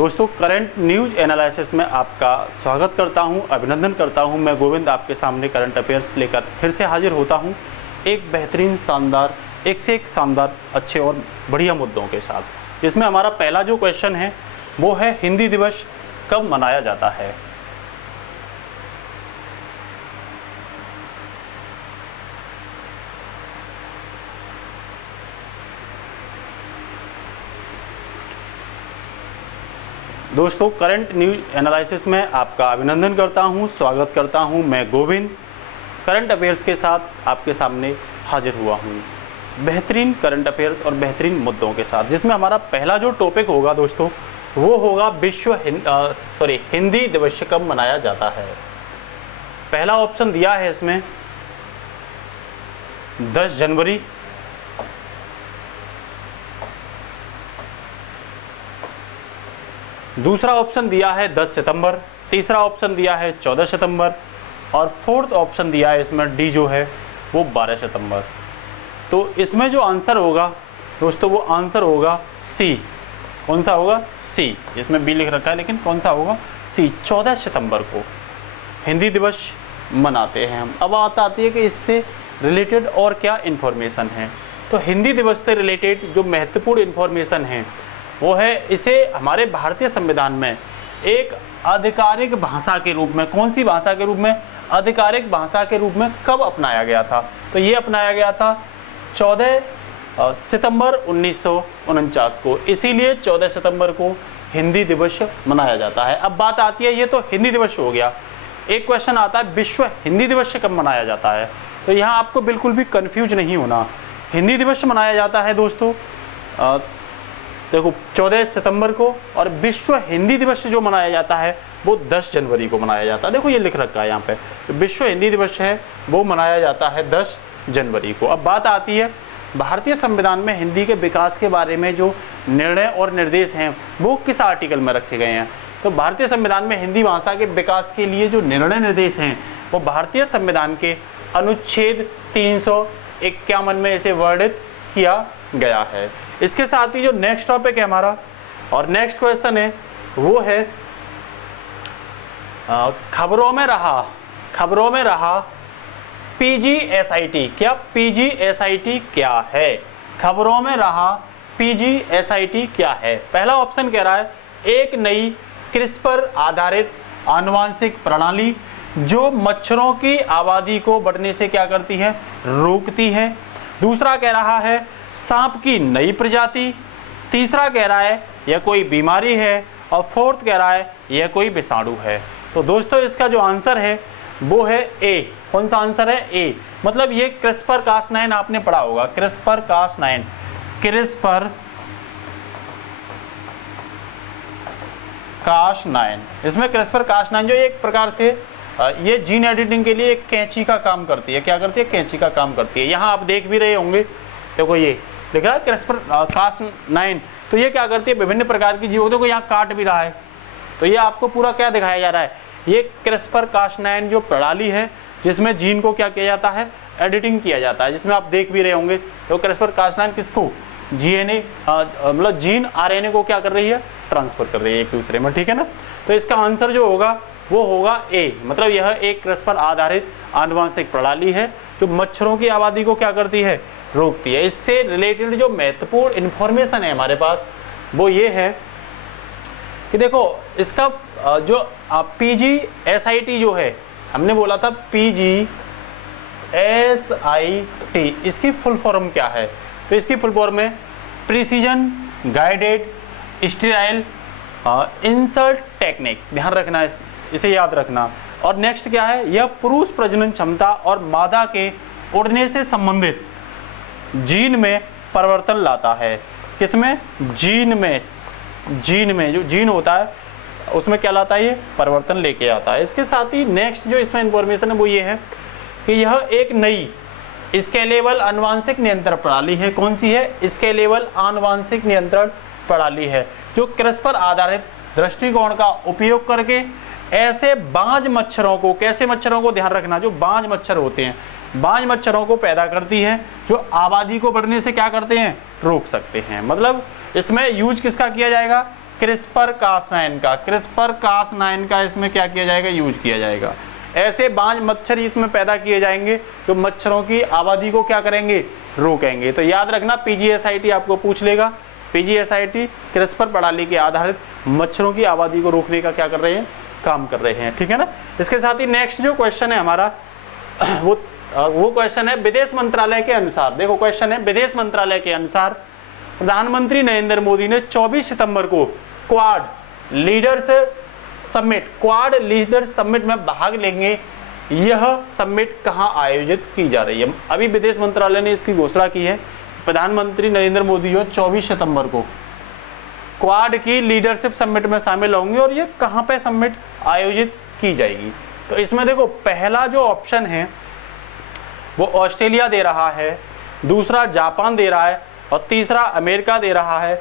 दोस्तों, current news analysis में आपका स्वागत करता हूं, अभिनंदन करता हूं। मैं गोविंद आपके सामने करंट अफेयर्स लेकर फिर से हाजिर होता हूं, एक बेहतरीन शानदार, एक से एक शानदार अच्छे और बढ़िया मुद्दों के साथ। इसमें हमारा पहला जो क्वेश्चन है वो है, हिंदी दिवस कब मनाया जाता है? दोस्तों, करंट न्यूज एनालिसिस में आपका अभिनंदन करता हूं, स्वागत करता हूं। मैं गोविंद करंट अफेयर्स के साथ आपके सामने हाजिर हुआ हूं, बेहतरीन करंट अफेयर्स और बेहतरीन मुद्दों के साथ। जिसमें हमारा पहला जो टॉपिक होगा दोस्तों, वो होगा हिंदी दिवस कब मनाया जाता है। पहला ऑप्शन दिया है इसमें 10 जनवरी, दूसरा ऑप्शन दिया है 10 सितंबर, तीसरा ऑप्शन दिया है 14 सितंबर और फोर्थ ऑप्शन दिया है इसमें डी जो है वो 12 सितंबर। तो इसमें जो आंसर होगा दोस्तों, वो आंसर होगा सी। कौन सा होगा? सी। इसमें बी लिख रखा है लेकिन कौन सा होगा? सी। 14 सितंबर को हिंदी दिवस मनाते हैं हम। अब बात आती है कि इससे रिलेटेड और क्या इन्फॉर्मेशन है। तो हिंदी दिवस से रिलेटेड जो महत्वपूर्ण इन्फॉर्मेशन है वो है, इसे हमारे भारतीय संविधान में एक आधिकारिक भाषा के रूप में, कौन सी भाषा के रूप में? आधिकारिक भाषा के रूप में कब अपनाया गया था? तो ये अपनाया गया था 14 सितंबर 1949 को। इसीलिए 14 सितंबर को हिंदी दिवस मनाया जाता है। अब बात आती है, ये तो हिंदी दिवस हो गया। एक क्वेश्चन आता है, विश्व हिंदी दिवस कब मनाया जाता है? तो यहाँ आपको बिल्कुल भी कंफ्यूज नहीं होना। हिंदी दिवस मनाया जाता है दोस्तों देखो 14 सितंबर को, और विश्व हिंदी दिवस जो मनाया जाता है वो 10 जनवरी को मनाया जाता है। देखो ये लिख रखा है यहाँ पे, विश्व हिंदी दिवस है वो मनाया जाता है 10 जनवरी को। अब बात आती है, भारतीय संविधान में हिंदी के विकास के बारे में जो निर्णय और निर्देश हैं वो किस आर्टिकल में रखे गए हैं? तो भारतीय संविधान में हिंदी भाषा के विकास के लिए जो निर्णय निर्देश हैं वो भारतीय संविधान के अनुच्छेद 351 में इसे वर्णित किया गया है। इसके साथ ही जो नेक्स्ट टॉपिक है हमारा, और नेक्स्ट क्वेश्चन है वो है, खबरों में रहा PGSIT। क्या PGSIT क्या है? खबरों में रहा PGSIT क्या है? पहला ऑप्शन कह रहा है, एक नई क्रिस्पर आधारित आनुवांशिक प्रणाली जो मच्छरों की आबादी को बढ़ने से क्या करती है? रोकती है। दूसरा कह रहा है, सांप की नई प्रजाति। तीसरा कह रहा है यह कोई बीमारी है, और फोर्थ कह रहा है यह कोई विषाणु है। तो दोस्तों इसका जो आंसर है वो है ए। कौन सा आंसर है? ए। मतलब ये क्रिस्पर कास9 आपने पढ़ा होगा, क्रिस्पर कास9। इसमें क्रिस्पर कास9 जो एक प्रकार से ये जीन एडिटिंग के लिए एक कैंची का काम करती है। क्या करती है? कैंची का काम करती है। यहाँ आप देख भी रहे होंगे, देखो ये लिख रहा है क्रिस्पर कास9। तो ये क्या करती है? विभिन्न प्रकार की जीवों को यहाँ काट भी रहा है। तो ये आपको पूरा क्या दिखाया जा रहा है? ये क्रिस्पर कास9 जो प्रणाली है जिसमें जीन को क्या किया जाता है? एडिटिंग किया जाता है, जिसमें आप देख भी रहे होंगे। तो क्रिस्पर कास9 किसको? जीएनए मतलब जीन आरएनए को क्या कर रही है? ट्रांसफर कर रही है एक दूसरे में। ठीक है ना? तो इसका आंसर जो होगा वो होगा ए। मतलब यह एक क्रिस्पर आधारित आनुवांशिक प्रणाली है जो मच्छरों की आबादी को क्या करती है? रोकती है। इससे रिलेटेड जो महत्वपूर्ण इंफॉर्मेशन है हमारे पास वो ये है कि देखो इसका जो PGSIT जो है, हमने बोला था PGSIT, इसकी फुल फॉर्म क्या है? तो इसकी फुल फॉर्म है precision guided sterile insert technique. ध्यान रखना, इसे याद रखना। और नेक्स्ट क्या है? यह पुरुष प्रजनन क्षमता और मादा के उड़ने से संबंधित जीन में परिवर्तन लाता है। किसमें? जीन में जो जीन होता है उसमें क्या लाता है? ये परिवर्तन लेके आता है। इसके साथ ही नेक्स्ट जो इसमें इंफॉर्मेशन है वो ये है कि यह एक नई स्केलेबल आनुवांशिक नियंत्रण प्रणाली है। कौन सी है? स्केलेबल आनुवांशिक नियंत्रण प्रणाली है जो क्रिस्पर आधारित दृष्टिकोण का उपयोग करके ऐसे बाज मच्छरों को, कैसे मच्छरों को? ध्यान रखना, जो बाज मच्छर होते हैं, बाज मच्छरों को पैदा करती है जो आबादी को बढ़ने से क्या करते हैं? रोक सकते हैं। मतलब इसमें यूज किसका किया जाएगा? क्रिस्पर कास9 का, क्रिस्पर कास9 का इसमें क्या किया जाएगा, यूज किया जाएगा। ऐसे बांझ मच्छर इसमें पैदा किए जाएंगे जो मच्छरों की आबादी को क्या करेंगे, रोकेंगे। तो याद रखना पीजीएसआईटी आपको पूछ लेगा, पीजीएसआईटी क्रिस्पर प्रणाली के आधारित मच्छरों की आबादी को रोकने का क्या कर रहे हैं, काम कर रहे हैं, ठीक है ना। इसके साथ ही नेक्स्ट जो क्वेश्चन है हमारा वो क्वेश्चन है विदेश मंत्रालय के अनुसार। देखो क्वेश्चन है विदेश मंत्रालय के अनुसार प्रधानमंत्री नरेंद्र मोदी ने 24 सितंबर को क्वाड लीडर्स समिट में भाग लेंगे। यह समिट कहां आयोजित की जा रही है? अभी विदेश मंत्रालय ने इसकी घोषणा की है, प्रधानमंत्री नरेंद्र मोदी जो 24 सितंबर को क्वाड की लीडरशिप समिट में शामिल होंगे और ये कहां पे समिट आयोजित की जाएगी। तो इसमें देखो पहला जो ऑप्शन है वो ऑस्ट्रेलिया दे रहा है, दूसरा जापान दे रहा है और तीसरा अमेरिका दे रहा है,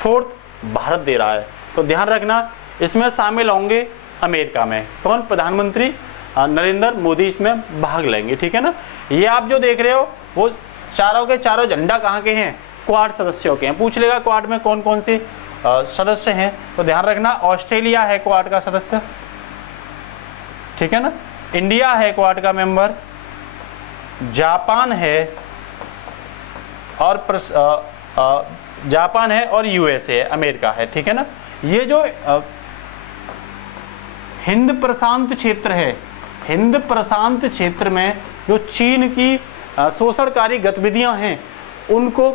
फोर्थ भारत दे रहा है। तो ध्यान रखना इसमें शामिल होंगे अमेरिका में कौन, प्रधानमंत्री नरेंद्र मोदी इसमें भाग लेंगे, ठीक है ना। ये आप जो देख रहे हो वो चारों के चारों झंडा कहाँ के हैं, क्वाड सदस्यों के हैं। पूछ लेगा क्वाड में कौन कौन से सदस्य हैं, तो ध्यान रखना ऑस्ट्रेलिया है क्वाड का सदस्य, ठीक है ना, इंडिया है क्वाड का मेंबर, जापान है और यूएसए है, अमेरिका है, ठीक है ना। ये जो हिंद प्रशांत क्षेत्र है, हिंद प्रशांत क्षेत्र में जो चीन की शोषणकारी गतिविधियां हैं उनको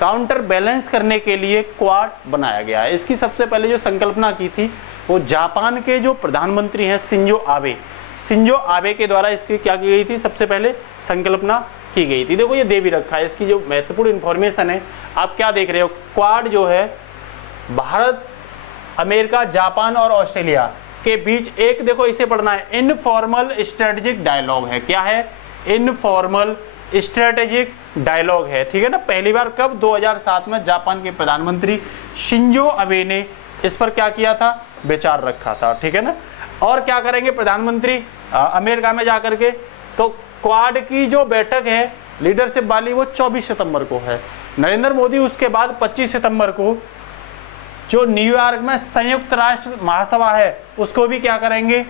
काउंटर बैलेंस करने के लिए क्वाड बनाया गया है। इसकी सबसे पहले जो संकल्पना की थी वो जापान के जो प्रधानमंत्री हैं शिंजो आबे के द्वारा इसकी क्या की गई थी, सबसे पहले संकल्पना की गई थी। देखो ये दे भी रखा है, इसकी जो महत्वपूर्ण इंफॉर्मेशन है आप क्या देख रहे हो, क्वाड जो है भारत, अमेरिका, जापान और ऑस्ट्रेलिया के बीच एक, देखो इसे पढ़ना है, इनफॉर्मल स्ट्रेटेजिक डायलॉग है। क्या है, इनफॉर्मल स्ट्रेटेजिक डायलॉग है, ठीक है ना। पहली बार कब, 2007 में जापान के प्रधानमंत्री शिंजो आबे ने इस पर क्या किया था, विचार रखा था, ठीक है ना। और क्या करेंगे प्रधानमंत्री अमेरिका में जाकर के, तो क्वाड की जो बैठक है लीडरशिप वाली वो 24 सितंबर को है। नरेंद्र मोदी उसके बाद 25 सितंबर को जो न्यूयॉर्क में संयुक्त राष्ट्र महासभा है उसको भी क्या करेंगे,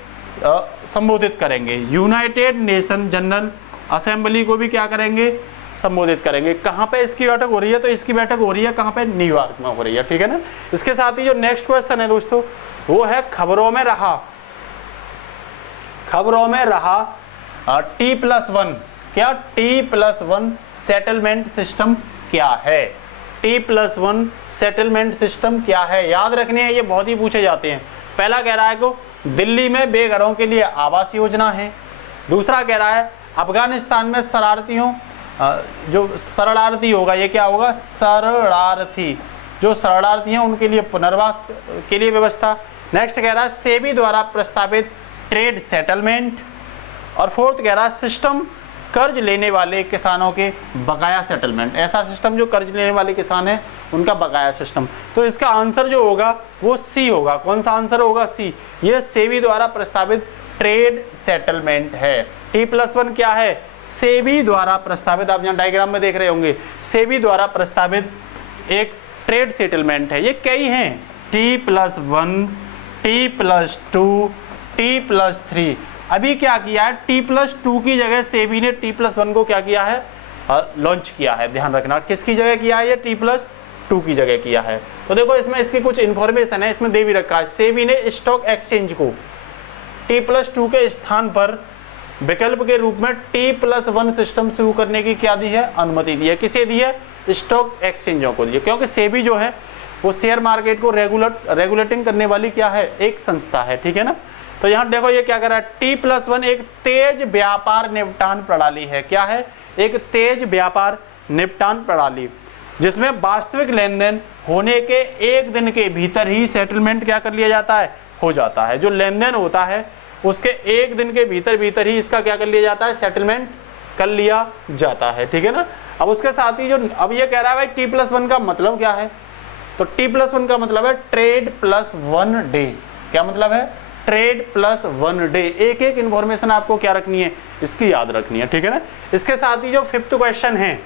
संबोधित करेंगे। यूनाइटेड नेशन जनरल असेंबली को भी क्या करेंगे, संबोधित करेंगे। कहाँ पे इसकी बैठक हो रही है, तो इसकी बैठक हो रही है कहाँ पे, न्यूयॉर्क में हो रही है, ठीक है ना। इसके साथ ही जो नेक्स्ट क्वेश्चन है दोस्तों वो है खबरों में रहा T+1, क्या T+1 सेटलमेंट सिस्टम क्या है, T+1 सेटलमेंट सिस्टम क्या है, याद रखने हैं, ये बहुत ही पूछे जाते हैं। पहला कह रहा है को दिल्ली में बेघरों के लिए आवास योजना है, दूसरा कह रहा है अफगानिस्तान में शरणार्थियों जो शरणार्थी होगा, ये क्या होगा, शरणार्थी, जो शरणार्थी हैं उनके लिए पुनर्वास के लिए व्यवस्था। नेक्स्ट कह रहा है सेबी द्वारा प्रस्तावित ट्रेड सेटलमेंट, और फोर्थ कह रहा है सिस्टम कर्ज लेने वाले किसानों के बकाया सेटलमेंट, ऐसा सिस्टम जो कर्ज लेने वाले किसान हैं उनका बकाया सिस्टम। तो इसका आंसर जो होगा वो सी होगा। कौन सा आंसर होगा, सी। ये सेबी द्वारा प्रस्तावित ट्रेड सेटलमेंट है। T+1 क्या है, सेबी द्वारा प्रस्तावित, आप यहाँ डायग्राम में देख रहे होंगे, सेबी द्वारा प्रस्तावित एक ट्रेड सेटलमेंट है। ये कई हैं, T+1, T+2, T+3। अभी क्या किया है, T+2 की जगह सेबी ने T+1 को क्या किया है, लॉन्च किया है। ध्यान रखना किसकी जगह किया है, ये T+2 की जगह किया है। तो देखो इसमें इसकी कुछ इंफॉर्मेशन है, इसमें दे भी रखा है। सेबी ने स्टॉक एक्सचेंज को T+2 के स्थान पर विकल्प के रूप में T+1 सिस्टम शुरू करने की क्या दी है, अनुमति दी है। किसे दी है, स्टॉक एक्सचेंजों को दी है, क्योंकि सेबी जो है वो शेयर मार्केट को रेगुलेटिंग करने वाली क्या है, एक संस्था है, ठीक है ना। तो यहाँ देखो ये क्या कर रहा है, T+1 एक तेज व्यापार निपटान प्रणाली है। क्या है, एक तेज व्यापार निपटान प्रणाली जिसमें वास्तविक लेन देन होने के एक दिन के भीतर ही सेटलमेंट क्या कर लिया जाता है, हो जाता है। जो लेन देन होता है उसके एक दिन के भीतर ही इसका क्या कर लिया जाता है, सेटलमेंट कर लिया जाता है, ठीक है ना। अब उसके साथ ही जो अब ये कह रहा है भाई T+1 का मतलब क्या है, तो T+1 का मतलब है ट्रेड+1 डे। क्या मतलब है, ट्रेड+1 डे। एक एक इंफॉर्मेशन आपको क्या रखनी है, इसकी याद रखनी है, ठीक है ना। इसके साथ ही जो 5th क्वेश्चन है,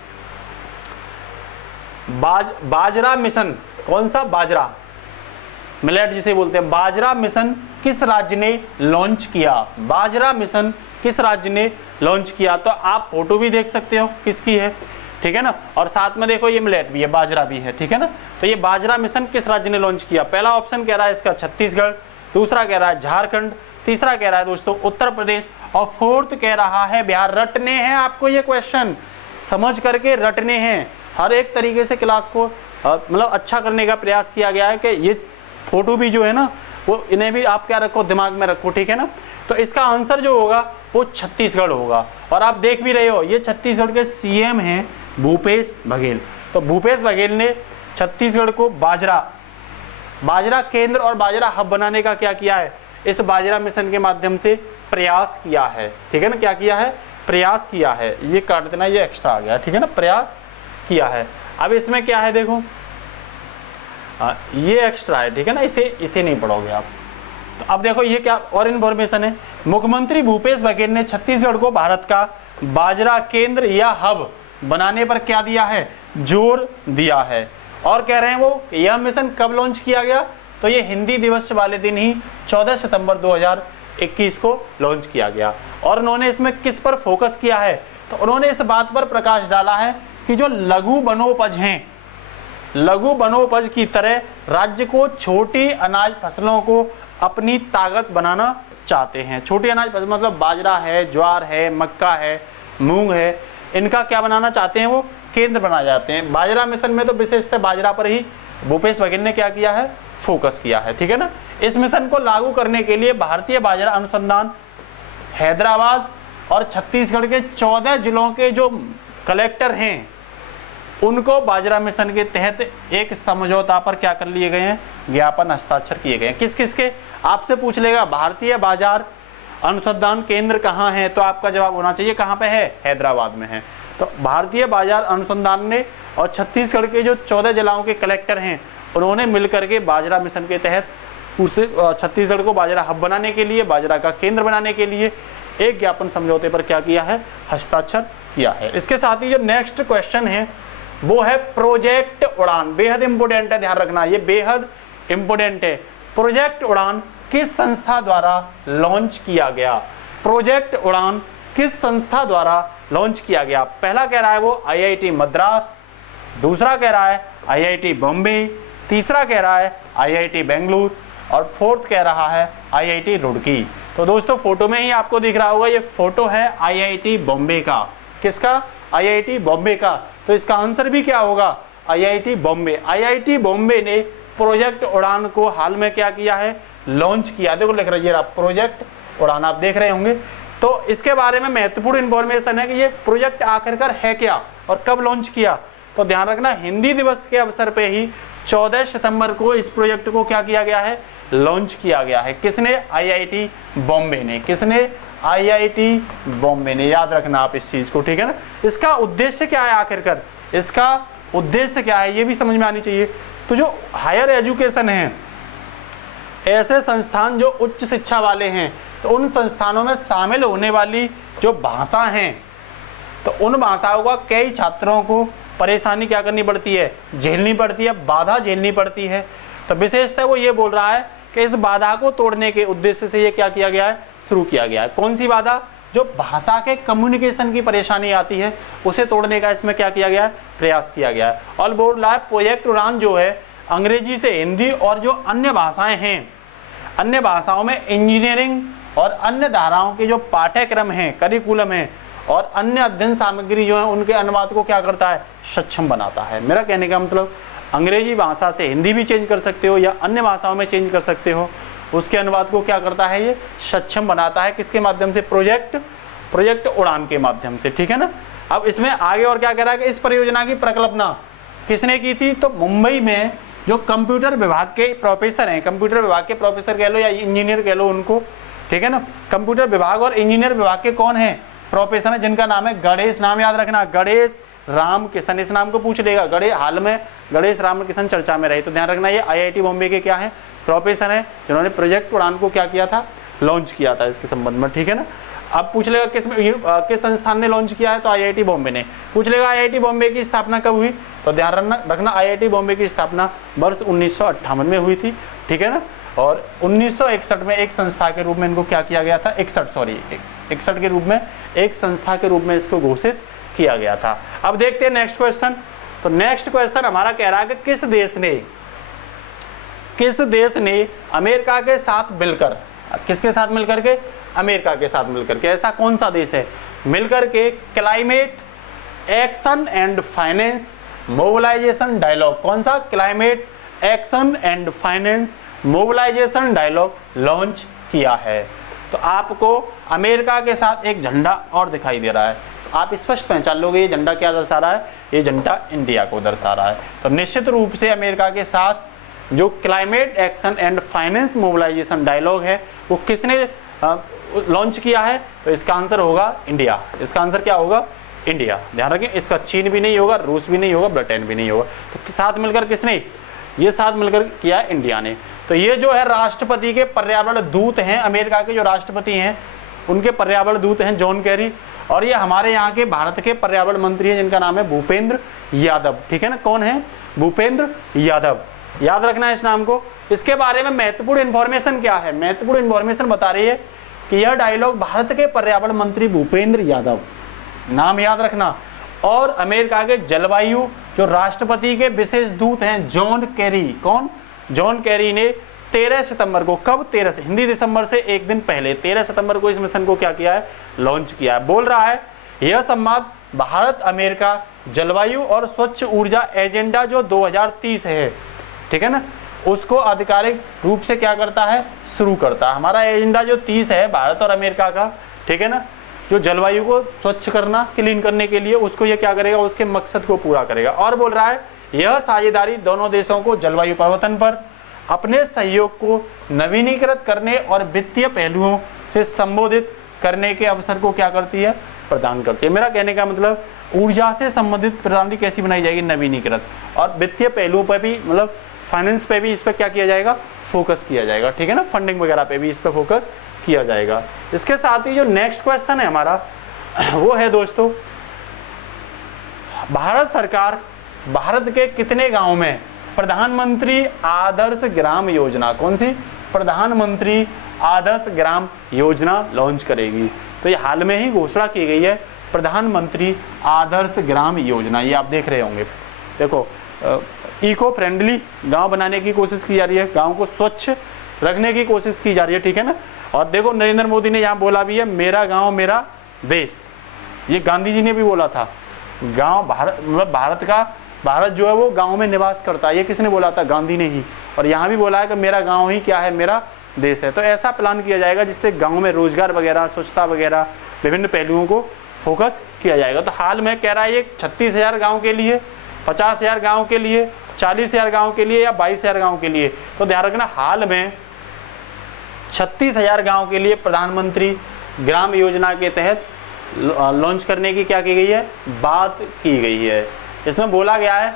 बाजरा मिशन, कौन सा, बाजरा, मिलेट जिसे बोलते हैं। बाजरा मिशन किस राज्य ने लॉन्च किया? बाजरा मिशन किस राज्य ने लॉन्च किया? तो आप फोटो भी देख सकते हो किसकी है, ठीक है ना, और साथ में देखो ये मिलेट भी है, बाजरा भी है, ठीक है ना। तो ये बाजरा मिशन किस राज्य ने लॉन्च किया? पहला ऑप्शन कह रहा है इसका छत्तीसगढ़, दूसरा कह रहा है झारखंड, तीसरा कह रहा है दोस्तों उत्तर प्रदेश, और फोर्थ कह रहा है बिहार। रटने हैं आपको ये क्वेश्चन, समझ करके रटने हैं। हर एक तरीके से क्लास को मतलब अच्छा करने का प्रयास किया गया है कि ये फोटो भी जो है ना वो इन्हें भी आप क्या रखो, दिमाग में रखो, ठीक है ना। तो इसका आंसर जो होगा वो छत्तीसगढ़ होगा। और आप देख भी रहे हो ये छत्तीसगढ़ के सीएम हैं भूपेश बघेल। तो भूपेश बघेल ने छत्तीसगढ़ को बाजरा केंद्र और बाजरा हब बनाने का क्या किया है? इस बाजरा मिशन के माध्यम से प्रयास किया है, ठीक है ना। क्या किया है? प्रयास किया है। ये काट देना, ये एक्स्ट्रा आ गया, ठीक है ना, प्रयास किया है। अब इसमें क्या है देखो, ये एक्स्ट्रा है, ठीक है ना, इसे नहीं पढ़ोगे आप। तो अब देखो ये क्या और इन्फॉर्मेशन है। मुख्यमंत्री भूपेश बघेल ने छत्तीसगढ़ को भारत का बाजरा केंद्र या हब बनाने पर क्या दिया है? जोर दिया है। और कह रहे हैं वो यह मिशन कब लॉन्च किया गया? तो ये हिंदी दिवस वाले दिन ही 14 सितंबर 2021 को लॉन्च किया गया। और उन्होंने इसमें किस पर फोकस किया है? तो उन्होंने इस बात पर प्रकाश डाला है कि जो लघु वनोपज हैं, लघु वनोपज की तरह राज्य को छोटी अनाज फसलों को अपनी ताकत बनाना चाहते हैं। छोटी अनाज फसल मतलब बाजरा है, ज्वार है, मक्का है, मूंग है, इनका क्या बनाना चाहते हैं? वो केंद्र बना जाते हैं। बाजरा मिशन में तो विशेषतः बाजरा पर ही भूपेश बघेल ने क्या किया है? फोकस किया है, ठीक है ना। इस मिशन को लागू करने के लिए भारतीय बाजरा अनुसंधान हैदराबाद और छत्तीसगढ़ के 14 जिलों के जो कलेक्टर हैं उनको बाजरा मिशन के तहत एक समझौता पर क्या कर लिए गए हैं? ज्ञापन हस्ताक्षर किए गए हैं। किस किस के? आपसे पूछ लेगा भारतीय बाजार अनुसंधान केंद्र कहाँ है? तो आपका जवाब होना चाहिए कहाँ पे है? हैदराबाद में है। तो भारतीय बाजार अनुसंधान ने और छत्तीसगढ़ के जो 14 जिलों के कलेक्टर हैं उन्होंने मिलकर के बाजरा मिशन के तहत उसे छत्तीसगढ़ को बाजरा हब बनाने के लिए, बाजरा का केंद्र बनाने के लिए एक ज्ञापन समझौते पर क्या किया है? हस्ताक्षर किया है। इसके साथ ही जो नेक्स्ट क्वेश्चन है वो है प्रोजेक्ट उड़ान। बेहद इंपोर्टेंट है, ध्यान रखना, ये बेहद इंपोर्टेंट है। प्रोजेक्ट उड़ान किस संस्था द्वारा लॉन्च किया गया? प्रोजेक्ट उड़ान किस संस्था द्वारा लॉन्च किया गया? पहला कह रहा है वो IIT मद्रास, दूसरा कह रहा है IIT बॉम्बे, तीसरा कह रहा है IIT बेंगलुरु और फोर्थ कह रहा है IIT रुड़की। तो दोस्तों फोटो में ही आपको दिख रहा होगा, ये फोटो है IIT बॉम्बे का। किसका? IIT बॉम्बे का। तो इसका आंसर भी क्या होगा? IIT बॉम्बे। IIT बॉम्बे ने प्रोजेक्ट उड़ान को हाल में क्या किया है? लॉन्च किया। देखो लिख रही है प्रोजेक्ट उड़ान, आप देख रहे होंगे। तो इसके बारे में महत्वपूर्ण इंफॉर्मेशन है कि ये प्रोजेक्ट आखिरकार है क्या और कब लॉन्च किया। तो ध्यान रखना, हिंदी दिवस के अवसर पे ही 14 सितंबर को इस प्रोजेक्ट को क्या किया गया है? लॉन्च किया गया है। किसने? IIT बॉम्बे ने। किसने? IIT बॉम्बे ने। याद रखना आप इस चीज को, ठीक है ना। इसका उद्देश्य क्या है आखिरकार? इसका उद्देश्य क्या है ये भी समझ में आनी चाहिए। तो जो हायर एजुकेशन है, ऐसे संस्थान जो उच्च शिक्षा वाले हैं, तो उन संस्थानों में शामिल होने वाली जो भाषा हैं, तो उन भाषाओं का कई छात्रों को परेशानी क्या करनी पड़ती है? झेलनी पड़ती है, बाधा झेलनी पड़ती है। तो विशेषतः वो ये बोल रहा है कि इस बाधा को तोड़ने के उद्देश्य से ये क्या किया गया है? शुरू किया गया है। कौन सी बाधा? जो भाषा के कम्युनिकेशन की परेशानी आती है उसे तोड़ने का इसमें क्या किया गया है? प्रयास किया गया है। और बोल रहा है प्रोजेक्ट उड़ान जो है अंग्रेजी से हिंदी और जो अन्य भाषाएं हैं, अन्य भाषाओं में इंजीनियरिंग और अन्य धाराओं के जो पाठ्यक्रम हैं, करिकुलम है और अन्य अध्ययन सामग्री जो है उनके अनुवाद को क्या करता है? सक्षम बनाता है। मेरा कहने का मतलब अंग्रेजी भाषा से हिंदी भी चेंज कर सकते हो या अन्य भाषाओं में चेंज कर सकते हो, उसके अनुवाद को क्या करता है? ये सक्षम बनाता है। किसके माध्यम से? प्रोजेक्ट उड़ान के माध्यम से, ठीक है ना। अब इसमें आगे और क्या कह रहा है कि इस परियोजना की परिकल्पना किसने की थी? तो मुंबई में जो कंप्यूटर विभाग के प्रोफेसर हैं, कंप्यूटर विभाग के प्रोफेसर कह लो या इंजीनियर कह लो उनको, ठीक है ना। कंप्यूटर विभाग और इंजीनियर विभाग के कौन है? प्रोफेसर है, जिनका नाम है गणेश। नाम याद रखना, गणेश राम किशन। इस नाम को पूछ लेगा। हाल में गणेश राम किशन चर्चा में रहे, तो ध्यान रखना ये IIT बॉम्बे के क्या है? प्रोफेसर हैं जिन्होंने प्रोजेक्ट उड़ान को क्या किया था? लॉन्च किया था इसके संबंध में, ठीक है ना। अब पूछ लेगा किस संस्थान ने लॉन्च किया है, तो आईआईटी बॉम्बे ने। पूछ लेगा आईआईटी बॉम्बे की स्थापना कब हुई, तो ध्यान रखना आईआईटी बॉम्बे की स्थापना वर्ष 1958 में हुई थी, ठीक है ना। और 1961 में एक संस्था के रूप में इनको क्या किया गया था, 61 के रूप में एक संस्था के रूप में इसको घोषित किया गया था। अब देखते हैं नेक्स्ट क्वेश्चन। तो नेक्स्ट क्वेश्चन हमारा कह रहा है कि किस देश ने अमेरिका के साथ मिलकर, किसके साथ मिलकर के, अमेरिका के साथ मिलकर के, ऐसा कौन सा देश है, मिलकर के climate action and finance mobilisation dialogue, कौन सा, climate action and finance mobilisation dialogue launch किया है। तो आपको अमेरिका के साथ एक झंडा और दिखाई दे रहा है, तो आप स्पष्ट पहचान लोगे ये झंडा क्या दर्शा रहा है, ये झंडा इंडिया को दर्शा रहा है। तो निश्चित रूप से अमेरिका के साथ जो climate action and finance mobilisation dialogue है वो किसने लॉन्च किया है, तो इसका आंसर होगा इंडिया। इसका आंसर क्या होगा, इंडिया। ध्यान रखें, इसका चीन भी नहीं होगा, रूस भी नहीं होगा, ब्रिटेन भी नहीं होगा। तो साथ मिलकर किसने, ये साथ मिलकर किया इंडिया ने। तो ये जो है राष्ट्रपति के पर्यावरण दूत हैं, अमेरिका के जो राष्ट्रपति हैं उनके पर्यावरण दूत हैं जॉन कैरी, और ये हमारे यहाँ के भारत के पर्यावरण मंत्री हैं जिनका नाम है भूपेंद्र यादव, ठीक है ना। कौन है, भूपेंद्र यादव, याद रखना है इस नाम को। इसके बारे में महत्वपूर्ण इंफॉर्मेशन क्या है, महत्वपूर्ण इंफॉर्मेशन बता रही है कि यह डायलॉग भारत के पर्यावरण मंत्री भूपेंद्र यादव, नाम याद रखना, और अमेरिका के जलवायु जो राष्ट्रपति के विशेष दूत हैं जॉन कैरी, कौन, जॉन कैरी ने 13 सितंबर को, कब, 13 से, हिंदी दिसंबर से एक दिन पहले 13 सितंबर को इस मिशन को क्या किया है, लॉन्च किया है। बोल रहा है यह संवाद भारत अमेरिका जलवायु और स्वच्छ ऊर्जा एजेंडा जो 2030 है, ठीक है ना, उसको आधिकारिक रूप से क्या करता है, शुरू करता है। हमारा एजेंडा जो 30 है भारत और अमेरिका का, ठीक है ना, जो जलवायु को स्वच्छ करना, क्लीन करने के लिए, उसको ये क्या करेगा, उसके मकसद को पूरा करेगा। और बोल रहा है यह साझेदारी दोनों देशों को जलवायु परिवर्तन पर अपने सहयोग को नवीनीकृत करने और वित्तीय पहलुओं से संबोधित करने के अवसर को क्या करती है, प्रदान करती है। मेरा कहने का मतलब ऊर्जा से संबंधित प्रणाली कैसी बनाई जाएगी, नवीनीकृत, और वित्तीय पहलुओं पर भी, मतलब फाइनेंस पे भी इस पर क्या किया जाएगा, फोकस किया जाएगा, ठीक है ना, फंडिंग वगैरह पे भी इस पर फोकस किया जाएगा। इसके साथ ही जो नेक्स्ट क्वेश्चन है हमारा वो है दोस्तों, भारत सरकार भारत के कितने गांव में प्रधानमंत्री आदर्श ग्राम योजना, कौन सी, प्रधानमंत्री आदर्श ग्राम योजना लॉन्च करेगी। तो ये हाल में ही घोषणा की गई है, प्रधानमंत्री आदर्श ग्राम योजना, ये आप देख रहे होंगे। देखो इको फ्रेंडली गांव बनाने की कोशिश की जा रही है, गांव को स्वच्छ रखने की कोशिश की जा रही है, ठीक है ना। और देखो नरेंद्र मोदी ने यहाँ बोला भी है, मेरा गांव मेरा देश, ये गांधी जी ने भी बोला था। गांव भारत, मतलब भारत जो है वो गांव में निवास करता है, ये किसने बोला था, गांधी ने ही। और यहाँ भी बोला है कि मेरा गांव ही क्या है, मेरा देश है। तो ऐसा प्लान किया जाएगा जिससे गांव में रोजगार वगैरह, स्वच्छता वगैरह, विभिन्न पहलुओं को फोकस किया जाएगा। तो हाल में कह रहा है ये 36,000 गाँव के लिए, 50,000 गाँव के लिए, 40,000 गाँव के लिए या 22,000 गाँव के लिए। तो ध्यान रखना हाल में 36,000 गाँव के लिए प्रधानमंत्री ग्राम योजना के तहत लॉन्च करने की क्या की गई है, बात की गई है। इसमें बोला गया है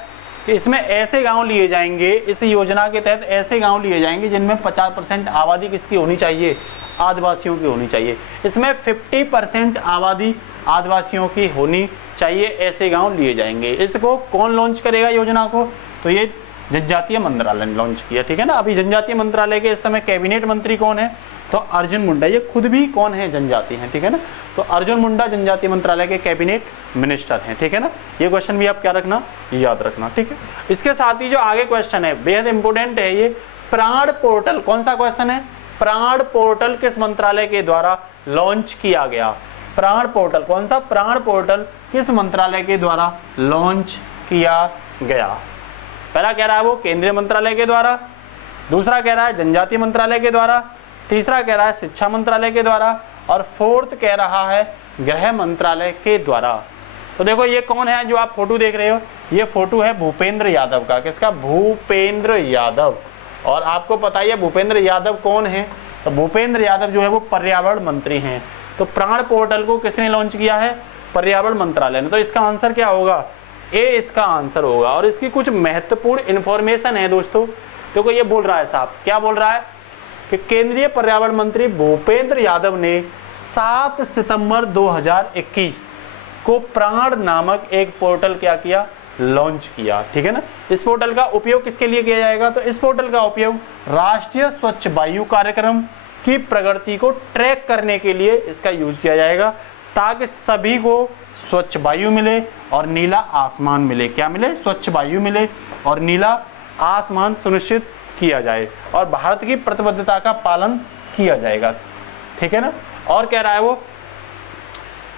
कि इसमें ऐसे गांव लिए जाएंगे, इस योजना के तहत ऐसे गांव लिए जाएंगे जिनमें 50% आबादी किसकी होनी चाहिए, आदिवासियों की होनी चाहिए। इसमें 50% आबादी आदिवासियों की होनी चाहिए, ऐसे गांव लिए जाएंगे। इसको कौन लॉन्च करेगा योजना को, तो ये जनजातीय मंत्रालय ने लॉन्च किया, ठीक है ना। अभी जनजातीय मंत्रालय के इस समय कैबिनेट मंत्री कौन है, तो अर्जुन मुंडा, ये खुद भी कौन है, जनजाति हैं, ठीक है ना। तो अर्जुन मुंडा जनजातीय मंत्रालय के कैबिनेट मिनिस्टर हैं, ठीक है ना। ये क्वेश्चन भी आप क्या रखना, याद रखना, ठीक है। इसके साथ ही जो आगे क्वेश्चन है बेहद इंपोर्टेंट है, ये प्राण पोर्टल, कौन सा क्वेश्चन है, प्राण पोर्टल किस मंत्रालय के द्वारा लॉन्च किया गया, प्राण पोर्टल, कौन सा, प्राण पोर्टल किस मंत्रालय के द्वारा लॉन्च किया गया। पहला कह रहा है वो केंद्रीय मंत्रालय के द्वारा, दूसरा कह रहा है जनजातीय मंत्रालय के द्वारा, तीसरा कह रहा है शिक्षा मंत्रालय के द्वारा, और फोर्थ कह रहा है गृह मंत्रालय के द्वारा। तो देखो ये कौन है जो आप फोटो देख रहे हो, ये फोटो है भूपेंद्र यादव का, किसका, भूपेंद्र यादव। और आपको पता है भूपेंद्र यादव कौन है, तो भूपेंद्र यादव जो है वो पर्यावरण मंत्री हैं। तो प्राण पोर्टल को किसने लॉन्च किया है, पर्यावरण मंत्रालय ने। तो इसका आंसर क्या होगा, ए इसका आंसर होगा। और इसकी कुछ महत्वपूर्ण इंफॉर्मेशन है दोस्तों। देखो ये बोल रहा है साहब, क्या बोल रहा है, कि केंद्रीय पर्यावरण मंत्री भूपेंद्र यादव ने 7 सितंबर 2021 को प्राण नामक एक पोर्टल क्या किया, लॉन्च किया। ठीक है ना। इस पोर्टल का उपयोग किसके लिए किया जाएगा, तो इस पोर्टल का उपयोग राष्ट्रीय स्वच्छ वायु कार्यक्रम की प्रगति को ट्रैक करने के लिए इसका यूज किया जाएगा, ताकि सभी को स्वच्छ वायु मिले और नीला आसमान मिले। क्या मिले, स्वच्छ वायु मिले और नीला आसमान सुनिश्चित किया जाए और भारत की प्रतिबद्धता का पालन किया जाएगा। ठीक है ना। और कह रहा है वो,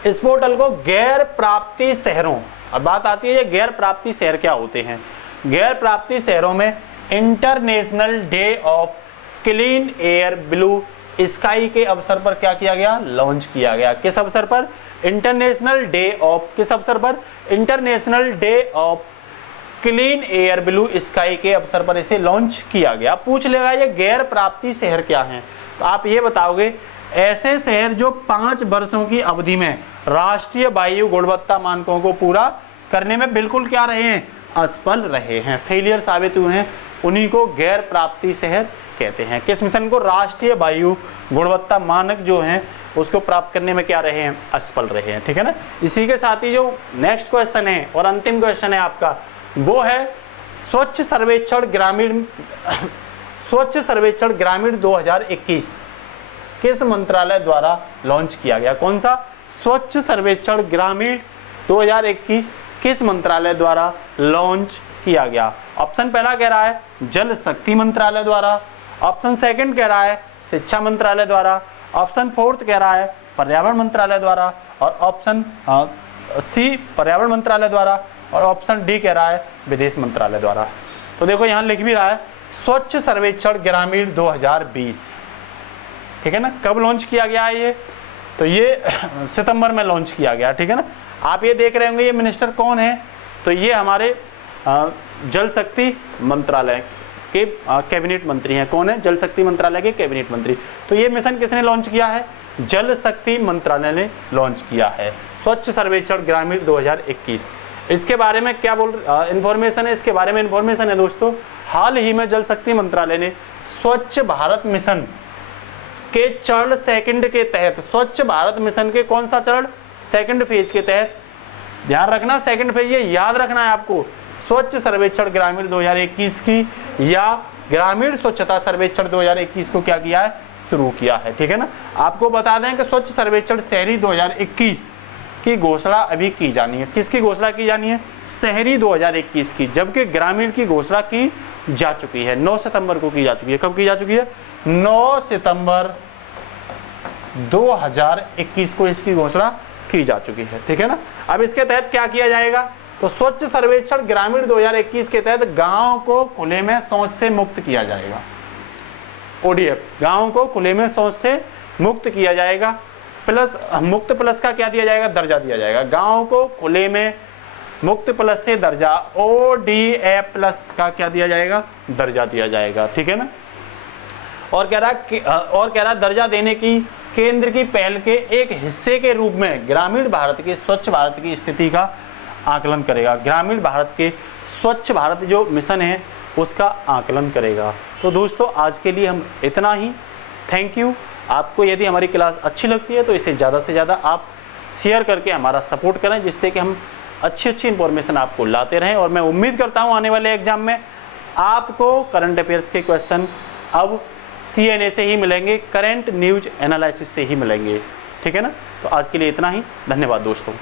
इस पोर्टल को गैर प्राप्ति शहरों, अब बात आती है ये गैर प्राप्ति शहर क्या होते हैं। गैर प्राप्ति शहरों में international day of clean air blue sky के अवसर पर क्या किया गया, लॉन्च किया गया। किस अवसर पर, इंटरनेशनल डे ऑफ, किस अवसर पर, international day of clean air blue sky के अवसर पर इसे लॉन्च किया गया। पूछ लेगा ये गैर प्राप्ति शहर क्या हैं, तो आप ये बताओगे ऐसे शहर जो 5 वर्षों की अवधि में राष्ट्रीय वायु गुणवत्ता मानकों को पूरा करने में बिल्कुल क्या रहे हैं, असफल रहे हैं, फेलियर साबित हुए हैं, उन्हीं को गैर प्राप्ति शहर कहते हैं। किस मिशन को, राष्ट्रीय वायु गुणवत्ता मानक जो हैं उसको प्राप्त करने में क्या रहे हैं, असफल रहे हैं। ठीक है ना। इसी के साथ ही जो नेक्स्ट क्वेश्चन है और अंतिम क्वेश्चन है आपका, वो है स्वच्छ सर्वेक्षण ग्रामीण 2021 किस मंत्रालय द्वारा लॉन्च किया गया। कौन सा, स्वच्छ सर्वेक्षण ग्रामीण 2021 किस मंत्रालय द्वारा लॉन्च किया गया। ऑप्शन पहला कह रहा है जल शक्ति मंत्रालय द्वारा, ऑप्शन सेकंड कह रहा है शिक्षा मंत्रालय द्वारा, ऑप्शन फोर्थ कह रहा है पर्यावरण मंत्रालय द्वारा, और ऑप्शन सी पर्यावरण मंत्रालय द्वारा, और ऑप्शन डी कह रहा है विदेश मंत्रालय द्वारा। तो देखो यहाँ लिख भी रहा है स्वच्छ सर्वेक्षण ग्रामीण 2020। ठीक है ना। कब लॉन्च किया गया है ये, तो ये सितंबर में लॉन्च किया गया। ठीक है ना। आप ये देख रहे होंगे ये मिनिस्टर कौन है, तो ये हमारे जल शक्ति मंत्रालय के कैबिनेट मंत्री हैं। कौन है, जल शक्ति मंत्रालय के कैबिनेट मंत्री। तो ये मिशन किसने लॉन्च किया है, जल शक्ति मंत्रालय ने लॉन्च किया है, स्वच्छ सर्वेक्षण ग्रामीण 2021। इसके बारे में क्या इंफॉर्मेशन है, इसके बारे में इंफॉर्मेशन है दोस्तों, हाल ही में जल शक्ति मंत्रालय ने स्वच्छ भारत मिशन के चरण सेकंड के तहत, स्वच्छ भारत मिशन के कौन सा चरण, सेकंड फेज के तहत, ध्यान रखना सेकंड फेज, ये याद रखना है आपको, स्वच्छ सर्वेक्षण ग्रामीण 2021 की या ग्रामीण स्वच्छता सर्वेक्षण 2021 को क्या किया है, शुरू किया है। ठीक है ना। आपको बता दें कि स्वच्छ सर्वेक्षण शहरी 2021 की घोषणा अभी की जानी है। किसकी घोषणा की जानी है, शहरी 2021 की, जबकि ग्रामीण की घोषणा की जा चुकी है, 9 सितंबर को की जा चुकी है। कब की जा चुकी है, 9 सितंबर 2021 को इसकी घोषणा की जा चुकी है। ठीक है ना। अब इसके तहत क्या किया जाएगा, तो स्वच्छ सर्वेक्षण ग्रामीण 2021 के तहत गांव को खुले में शौच से मुक्त किया जाएगा। ओडीएफ, गांव को खुले में शौच से मुक्त किया जाएगा, प्लस मुक्त प्लस का क्या दिया जाएगा, दर्जा दिया जाएगा। गांव को खुले में मुक्त प्लस से दर्जा, ओडीएफ प्लस का क्या दिया जाएगा, दर्जा दिया जाएगा। ठीक है ना। और कह रहा दर्जा देने की केंद्र की पहल के एक हिस्से के रूप में ग्रामीण भारत के स्वच्छ भारत की स्थिति का आकलन करेगा। ग्रामीण भारत के स्वच्छ भारत जो मिशन है उसका आकलन करेगा। तो दोस्तों आज के लिए हम इतना ही। Thank you. आपको यदि हमारी क्लास अच्छी लगती है तो इसे ज़्यादा से ज़्यादा आप शेयर करके हमारा सपोर्ट करें, जिससे कि हम अच्छी इंफॉर्मेशन आपको लाते रहें। और मैं उम्मीद करता हूं आने वाले एग्जाम में आपको करंट अफेयर्स के क्वेश्चन अब CNA से ही मिलेंगे, करंट न्यूज एनालिसिस से ही मिलेंगे। ठीक है ना। तो आज के लिए इतना ही। धन्यवाद दोस्तों।